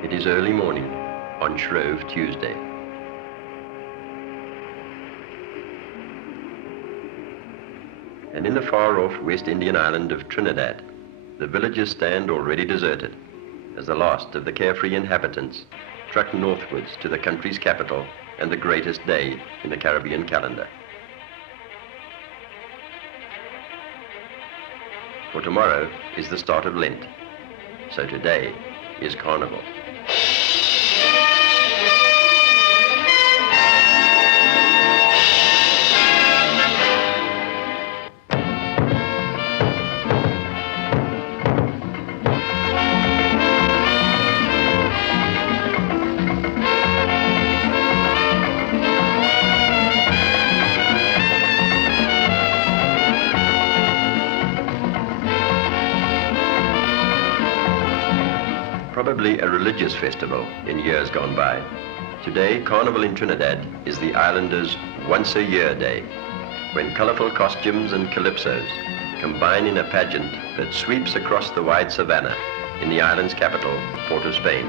It is early morning on Shrove Tuesday. And in the far-off West Indian island of Trinidad, the villages stand already deserted, as the last of the carefree inhabitants truck northwards to the country's capital and the greatest day in the Caribbean calendar. For tomorrow is the start of Lent, so today is Carnival. Probably a religious festival in years gone by, today Carnival in Trinidad is the islanders' once-a-year day, when colorful costumes and calypsos combine in a pageant that sweeps across the wide savannah in the island's capital, Port of Spain.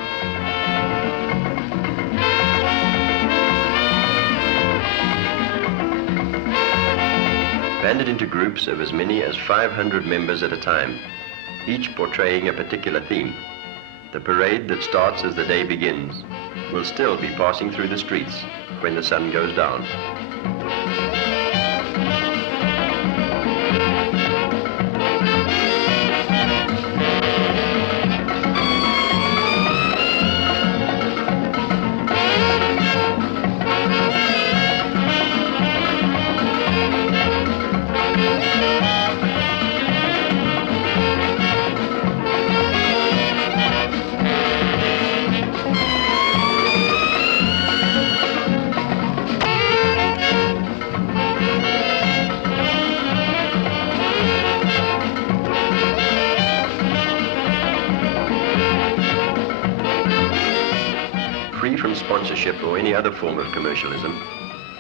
Banded into groups of as many as 500 members at a time, each portraying a particular theme, the parade that starts as the day begins will still be passing through the streets when the sun goes down. Free from sponsorship or any other form of commercialism,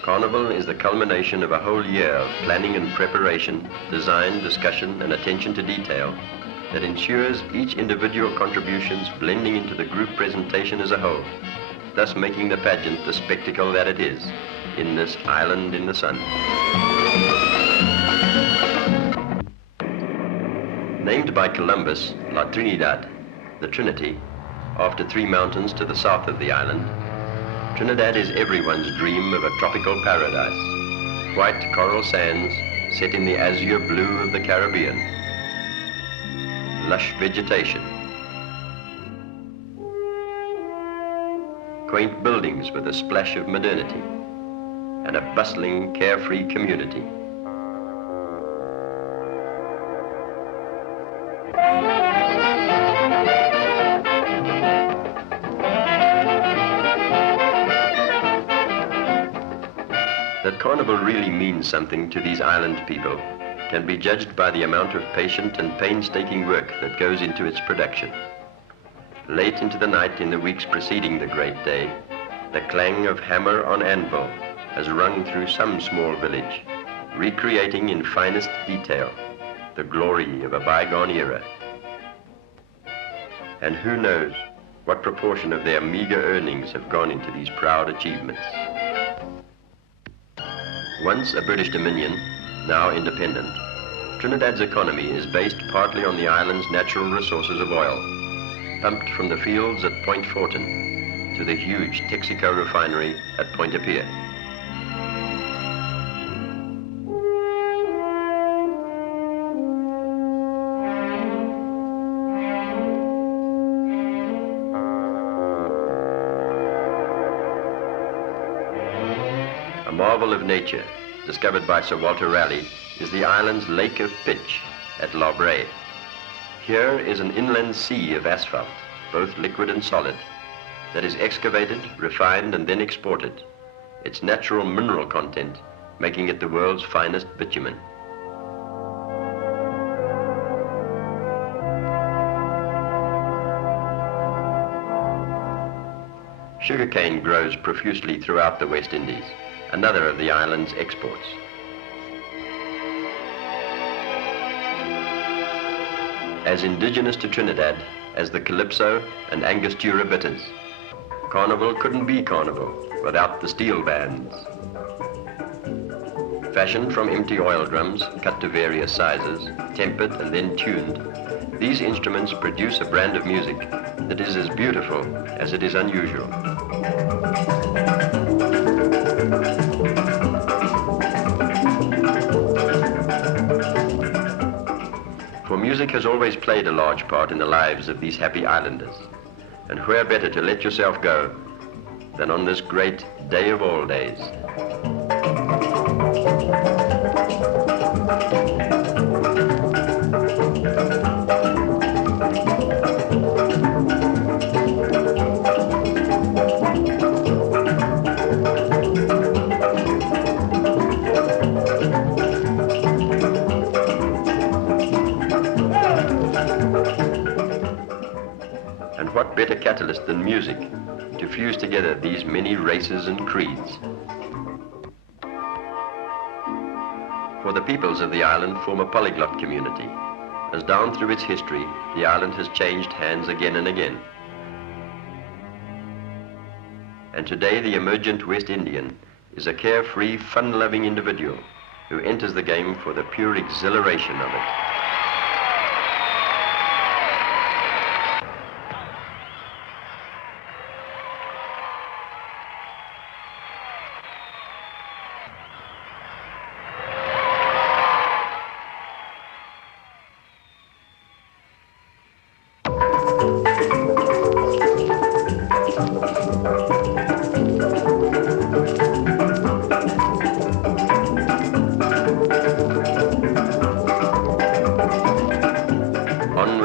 Carnival is the culmination of a whole year of planning and preparation, design, discussion, and attention to detail that ensures each individual contributions blending into the group presentation as a whole, thus making the pageant the spectacle that it is in this island in the sun. Named by Columbus, La Trinidad, the Trinity, after three mountains to the south of the island, Trinidad is everyone's dream of a tropical paradise. White coral sands set in the azure blue of the Caribbean. Lush vegetation. Quaint buildings with a splash of modernity. And a bustling, carefree community. That Carnival really means something to these island people can be judged by the amount of patient and painstaking work that goes into its production. Late into the night in the weeks preceding the great day, the clang of hammer on anvil has rung through some small village, recreating in finest detail the glory of a bygone era. And who knows what proportion of their meager earnings have gone into these proud achievements. Once a British dominion, now independent, Trinidad's economy is based partly on the island's natural resources of oil, pumped from the fields at Point Fortin to the huge Texaco refinery at Pointe-à-Pied. A marvel of nature, discovered by Sir Walter Raleigh, is the island's Lake of Pitch at La Brea. Here is an inland sea of asphalt, both liquid and solid, that is excavated, refined, and then exported, its natural mineral content making it the world's finest bitumen. Sugarcane grows profusely throughout the West Indies, another of the island's exports. As indigenous to Trinidad as the Calypso and Angostura bitters. Carnival couldn't be carnival without the steel bands. Fashioned from empty oil drums, cut to various sizes, tempered and then tuned, these instruments produce a brand of music that is as beautiful as it is unusual. For music has always played a large part in the lives of these happy islanders, and where better to let yourself go than on this great day of all days. And what better catalyst than music to fuse together these many races and creeds? For the peoples of the island form a polyglot community, as down through its history, the island has changed hands again and again. And today the emergent West Indian is a carefree, fun-loving individual who enters the game for the pure exhilaration of it.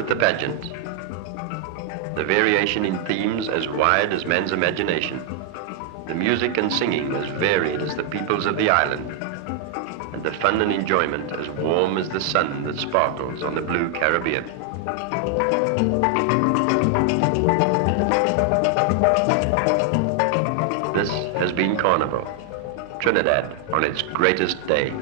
The pageant. The variation in themes as wide as man's imagination. The music and singing as varied as the peoples of the island. And the fun and enjoyment as warm as the sun that sparkles on the blue Caribbean. This has been Carnival, Trinidad on its greatest day.